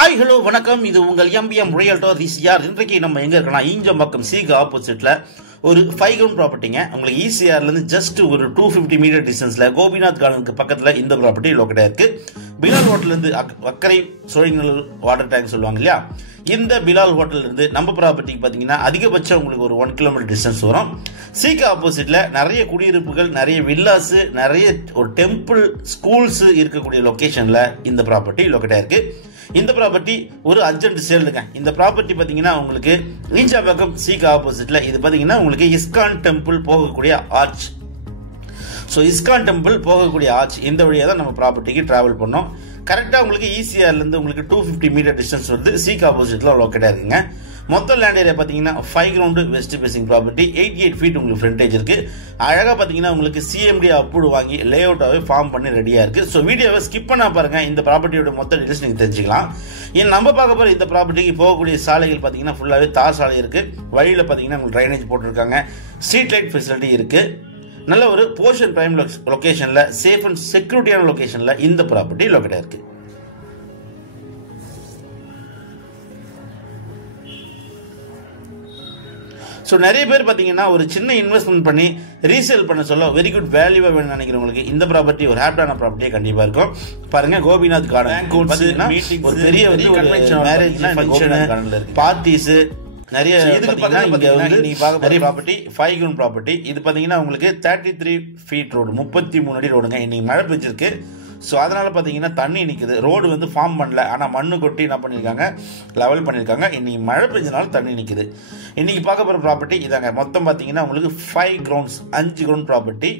Hi hello வணக்கம். இது உங்கள் எம்பிஎம் ரியல்டர் ஈசிஆர். இன்றைக்கு நம்ம எங்க இருக்கோம்னா ஈஞ்சம்பாக்கம் சீக்கு ஆப்போசிட்ல ஒரு 5 கிரவுண்ட் ப்ராப்பர்ட்டிங்க. உங்களுக்கு ஈசிஆர்லேருந்து ஜஸ்ட் ஒரு 250 மீட்டர் டிஸ்டன்ஸ்ல கோபிநாத் கார்டனுக்கு பக்கத்தில் இந்த ப்ராப்பர்ட்டி லொக்கேட் ஆயிருக்கு. பிலால் ஹோட்டல்லேருந்து அக்கறை சோழிங்கல் வாட்டர் டேங்க் சொல்லுவாங்க இல்லையா, இந்த பிலால் ஹோட்டல் இருந்து நம்ம ப்ராப்பர்ட்டிக்கு பார்த்தீங்கன்னா அதிகபட்சம் உங்களுக்கு ஒரு 1 கிலோமீட்டர் டிஸ்டன்ஸ் வரும். சீக்கு ஆப்போசிட்ல நிறைய குடியிருப்புகள், நிறைய வில்லாஸ், நிறைய ஒரு டெம்பிள், ஸ்கூல்ஸ் இருக்கக்கூடிய லொக்கேஷன்ல இந்த ப்ராப்பர்ட்டி லொக்கேட் ஆயிருக்கு. இந்த ப்ராப்பர்ட்டி ஒரு அர்ஜென்ட் சேலுங்க. இந்த ப்ராப்பர்ட்டி பார்த்தீங்கன்னா உங்களுக்கு ஈஞ்சம்பாக்கம் சீக்கு ஆப்போசிட்ல இது பார்த்தீங்கன்னா உங்களுக்கு இஸ்கான் டெம்பிள் போகக்கூடிய ஆர்ச். ஸோ இஸ்கான் டெம்பிள் போகக்கூடிய ஆர்ச் இந்த வழியாக தான் நம்ம ப்ராப்பர்ட்டிக்கு டிராவல் பண்ணோம். கரெக்டாக உங்களுக்கு ஈசிஆர்லேருந்து உங்களுக்கு 250 மீட்டர் டிஸ்டன்ஸ் வந்து சீக்கு ஆப்போசிட்ல லொக்கேட்டாக இருக்குங்க. மொத்த லேண்ட் ஏரியா பார்த்தீங்கன்னா 5 ground west facing property, 88 feet உங்களுக்கு ஃப்ரண்டேஜ் இருக்கு. அழகாக பார்த்தீங்கன்னா உங்களுக்கு சிஎம்டி அப்ரூவ் வாங்கி லே அவுட்டாகவே ஃபார்ம் பண்ணி ரெடியாக இருக்கு. ஸோ வீடியோவை ஸ்கிப் பண்ணா பாருங்க, இந்த ப்ராப்பர்ட்டியோட மொத்த டீடைல்ஸ் நீங்கள் தெரிஞ்சுக்கலாம். நம்ம பார்க்க போகிற இந்த ப்ராப்பர்ட்டிக்கு போகக்கூடிய சாலைகள் பார்த்தீங்கன்னா ஃபுல்லாகவே தார் சாலை இருக்கு. வழியில் பார்த்தீங்கன்னா உங்களுக்கு ட்ரைனேஜ் போட்டிருக்காங்க, ஸ்ட்ரீட் லைட் ஃபெசிலிட்டி இருக்கு. நல்ல ஒரு போர்ஷன் பிரைம் லொகேஷன்ல, சேஃப் அண்ட் செக்யூரிட்டியான லொகேஷன்ல இந்த ப்ராப்பர்ட்டி லொக்கேட் இருக்கு. ஸோ நிறைய பேர் பார்த்தீங்கன்னா ஒரு சின்ன இன்வெஸ்ட்மெண்ட் பண்ணி ரீசேல் பண்ண சொல்ல வெரி குட் வேல்யூவாக வேணும்னு நினைக்கிறவங்களுக்கு இந்த ப்ராப்பர்ட்டி ஒரு ஹாப்பியான ப்ராப்பர்ட்டியே கண்டிப்பாக இருக்கும். பாருங்க, கோபிநாத் கார்டன் ஒரு பெரிய மேரேஜ் ஃபங்க்ஷன், பார்ட்டிஸ் நிறைய இதுக்கு ப்ராப்பர்ட்டி 5 கிரவுண்ட் ப்ராப்பர்ட்டி. இது பார்த்தீங்கன்னா உங்களுக்கு 33 ஃபீட் ரோடு, 33 அடி ரோடுங்க. இன்னைக்கு மழை பெஞ்சிருக்கு. ஸோ அதனால பார்த்தீங்கன்னா தண்ணி நிற்குது. ரோடு வந்து ஃபார்ம் பண்ணல, ஆனால் மண்ணு கொட்டி என்ன பண்ணியிருக்காங்க, லெவல் பண்ணியிருக்காங்க. இன்னைக்கு மழை பெஞ்சனால தண்ணி நிற்குது. இன்னைக்கு பார்க்க போகிற ப்ராப்பர்ட்டி இதாங்க. மொத்தம் பார்த்தீங்கன்னா உங்களுக்கு 5 கிரவுண்ட்ஸ், 5 கிரவுண்ட் ப்ராப்பர்ட்டி.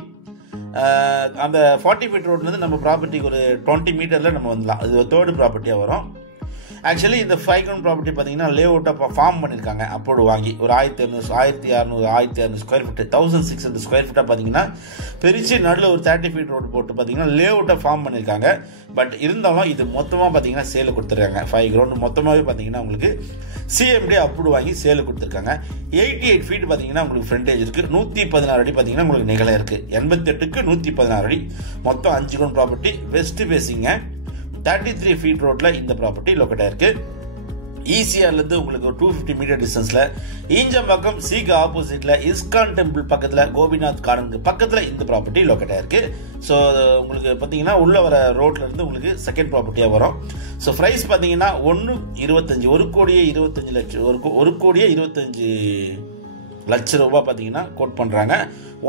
அந்த 40 ஃபீட் ரோட்லேருந்து நம்ம ப்ராப்பர்ட்டிக்கு ஒரு 20 மீட்டரில் நம்ம வந்துடலாம். இது ஒரு தேர்டு ப்ராப்பர்ட்டியாக வரும். ஆக்சுவலி இந்த 5 கிரவுண்ட் ப்ராப்பர்ட்டி பார்த்தீங்கன்னா லே அவுட்டாக ஃபார்ம் பண்ணியிருக்காங்க. அப்போது வாங்கி ஒரு 1600, 1600 ஸ்கொயர் ஃபீட், 1600 ஸ்கொயர் ஃபீட்டாக பார்த்தீங்கன்னா பிரித்து நடுவில் ஒரு 30 ஃபீட் ரோடு போட்டு பார்த்தீங்கன்னா லே அவுட்டாக ஃபார்ம் பண்ணியிருக்காங்க. பட் இருந்தாலும் இது மொத்தமாக பார்த்தீங்கன்னா சேலு கொடுத்துருக்காங்க. 5 கிரவுண்ட் மொத்தமாகவே பார்த்தீங்கன்னா உங்களுக்கு சிஎம்டி அப்ரூவ் வாங்கி சேலு கொடுத்துருக்காங்க. 88 ஃபீட் பார்த்தீங்கன்னா உங்களுக்கு ஃப்ரண்டேஜ் இருக்குது. 116 அடி பார்த்தீங்கன்னா உங்களுக்கு நிகழ இருக்குது. 88க்கு 116 அடி. மொத்தம் 5 கிரவுண்ட் ப்ராப்பர்ட்டி, வெஸ்ட் பேசிங்க, 33 ஃபீட் ரோட்ல இந்த ப்ராப்பர்ட்டி லொக்கேட் ஆயிருக்கு. ஈசிஆர்லேருந்து உங்களுக்கு ஒரு 250 மீட்டர் டிஸ்டன்ஸ்ல ஈஞ்சம்பாக்கம் சீக்கு ஆப்போசிட்ல இஸ்கான் டெம்பிள் பக்கத்துல கோபிநாத் கார்டனுக்கு பக்கத்துல இந்த ப்ராப்பர்ட்டி லொக்கேட் ஆயிருக்கு. ஸோ உங்களுக்கு பார்த்தீங்கன்னா உள்ள வர ரோட்ல இருந்து உங்களுக்கு செகண்ட் ப்ராப்பர்ட்டியாக வரும். ஸோ ப்ரைஸ் பார்த்தீங்கன்னா 1.25, 1,25 லட்சம், 1,25 லட்சம் ரூபாய் பார்த்தீங்கன்னா கோட் பண்ணுறாங்க.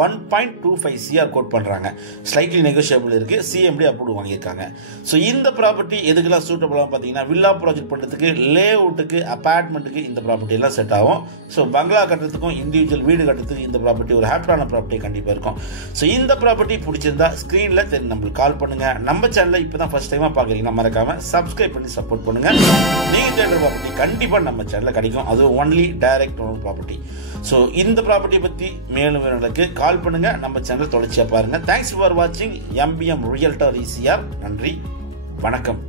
1.25 CR கோட் பண்ணுறாங்க. ஸ்லைட்லி நெகோஷியபிள் இருக்குது. சிஎம்டி அப்ரூவ் வாங்கியிருக்காங்க. ஸோ இந்த ப்ராப்பர்ட்டி எதுக்கெல்லாம் சூட்டபுளாக பார்த்தீங்கன்னா வில்லா ப்ராஜெக்ட் பண்ணுறதுக்கு, லே அவுட்டுக்கு, அப்பார்ட்மெண்ட்டுக்கு இந்த ப்ராப்பர்ட்டி எல்லாம் செட் ஆகும். ஸோ பங்களா கட்டுறதுக்கும் இண்டிவிஜுவல் வீடு கட்டுறதுக்கு இந்த ப்ராப்பர்ட்டி ஒரு ஹாப்பியான ப்ராப்பர்ட்டி கண்டிப்பாக இருக்கும். ஸோ இந்த ப்ராப்பர்ட்டி பிடிச்சிருந்தா ஸ்க்ரீனில் நம்மளுக்கு கால் பண்ணுங்கள். நம்ம சேனலில் இப்போ தான் ஃபர்ஸ்ட் டைமாக பார்க்குறீங்கன்னா மறக்காமல் சப்ஸ்கிரைப் பண்ணி சப்போர்ட் பண்ணுங்கள். நீங்கள் தேடுற ப்ராப்பர்ட்டி கண்டிப்பாக நம்ம சேனலில் கிடைக்கும். அது only direct owner property. So இந்த ப்ராப்பர்ட்டியை பற்றி மேலும் விவரங்களுக்கு கால் பண்ணுங்க. நம்ம சேனல் தொடர்ச்சியா பாருங்க. தேங்க்ஸ் ஃபார் வாட்சிங் எம்பிஎம் ரியல்டர் ஈசிஆர். நன்றி, வணக்கம்.